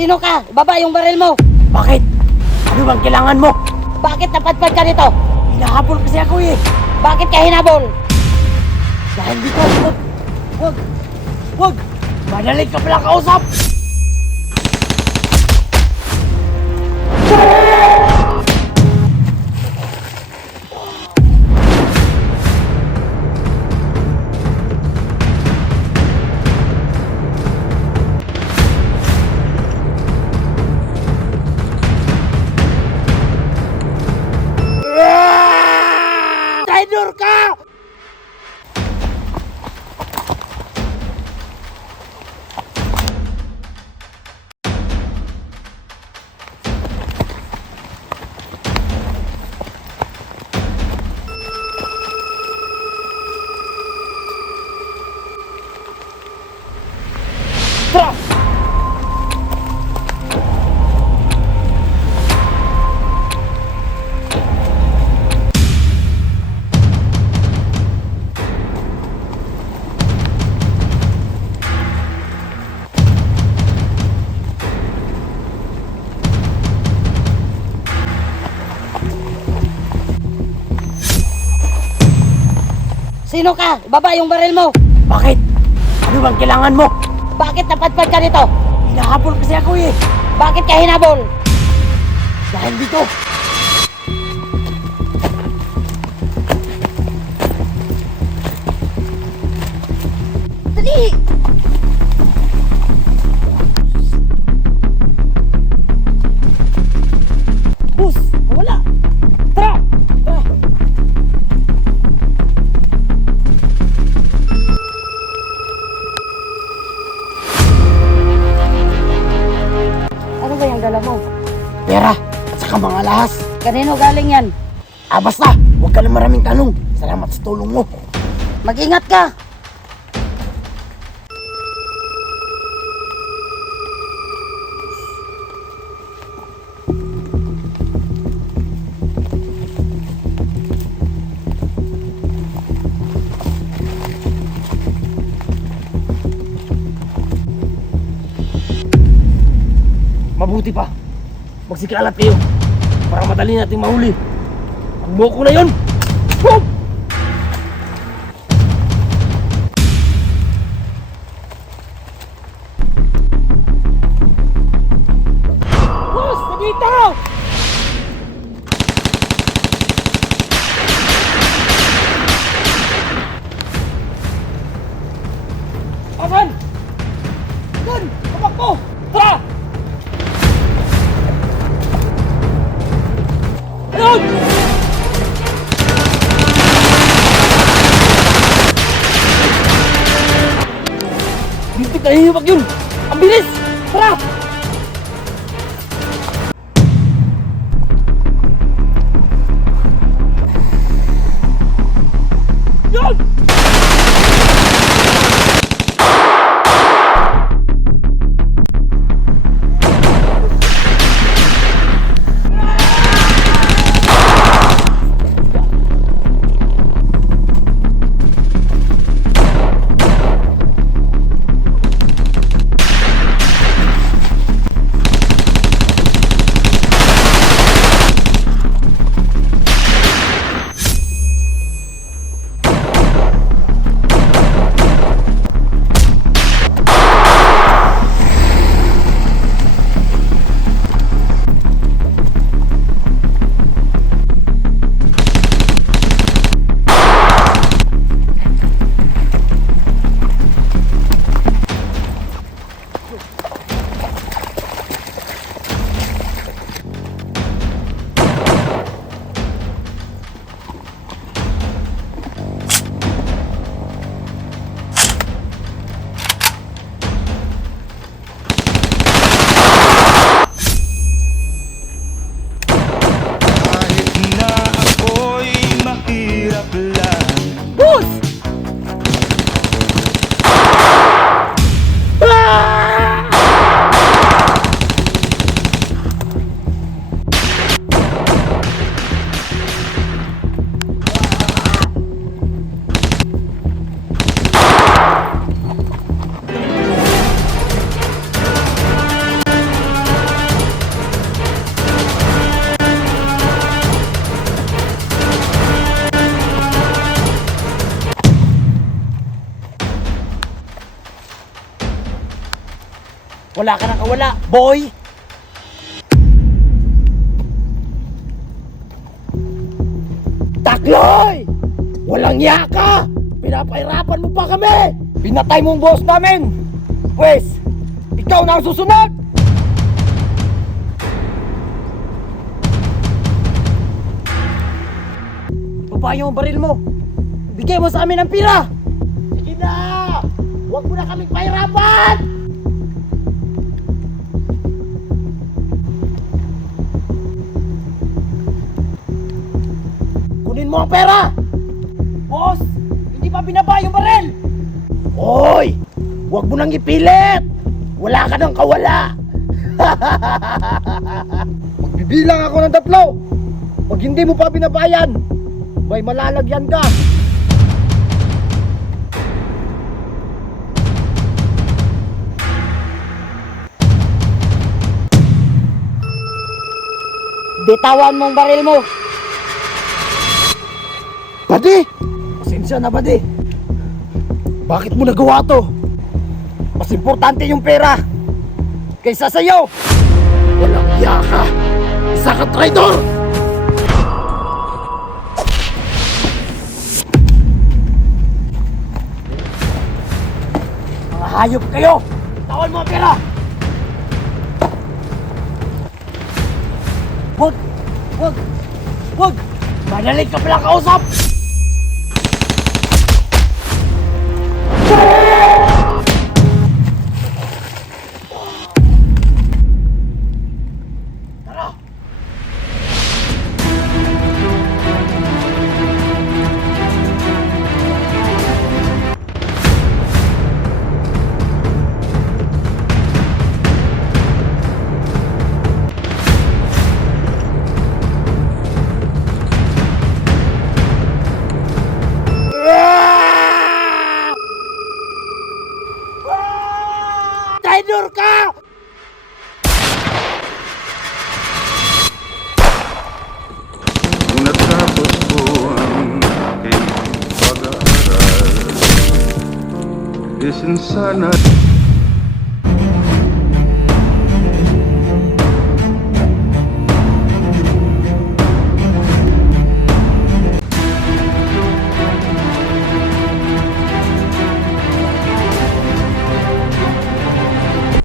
Sino ka? Baba yung baril mo! Bakit? Ano bang kailangan mo? Bakit napadpad ka nito? Hinahabol kasi ako eh. Bakit ka hinabol? Dahil dito, wag! Wag! Madali ka pala kausap! Traitor ka! Tara! Sino ka? Baba yung baril mo! Bakit? Ano bang kailangan mo? Bakit napadpad ka nito? Hinahabol kasi ako eh. Bakit ka hinabol? Dahil dito. Dali! Bus! Wala! Tara! Tara! Ano ba yung dala mo? Pera! Saka mga lahas! Kanino galing yan? Basta! Huwag ka na maraming tanong! Salamat sa tulong mo! Mag-ingat ka! Mabuti pa! Magsikalat kayo! Para madali nating mahuli! Ang moko na yun! Boom! Boss! Nandito! Asan? Doon! Tumakbo! Tara! Ayun! Dito tayo hiwag yun! Ang bilis! Tara! Yun! Wala ka nang kawala, boy! Takloy! Walang iya ka! Pinapahirapan mo pa kami! Pinatay mong boss namin! Pwes, ikaw na ang susunod! Baba yung baril mo! Bigay mo sa amin ang pira! Sige na! Huwag mo na kaming pahirapan! Kunin mo ang pera! Boss! Hindi pa binaba yung baril! Hoy! Huwag mo nang ipilit! Wala ka nang kawala! Magbibilang ako ng 3! Pag hindi mo pa binabayan, may malalagyan ka! Bitawan mong baril mo. Badi! Pasensya na, Badi. Bakit mo nagawa to? Mas importante yung pera kaysa sa'yo! Walang iya ka! Isa ka traitor! Mga hayop kayo! Tawan mo ang pera! Wag! Wag! Wag! Madaling ka palang kausap! Tara! Traitor ka! Natapos ko ang aking pag-aaral. Isin sana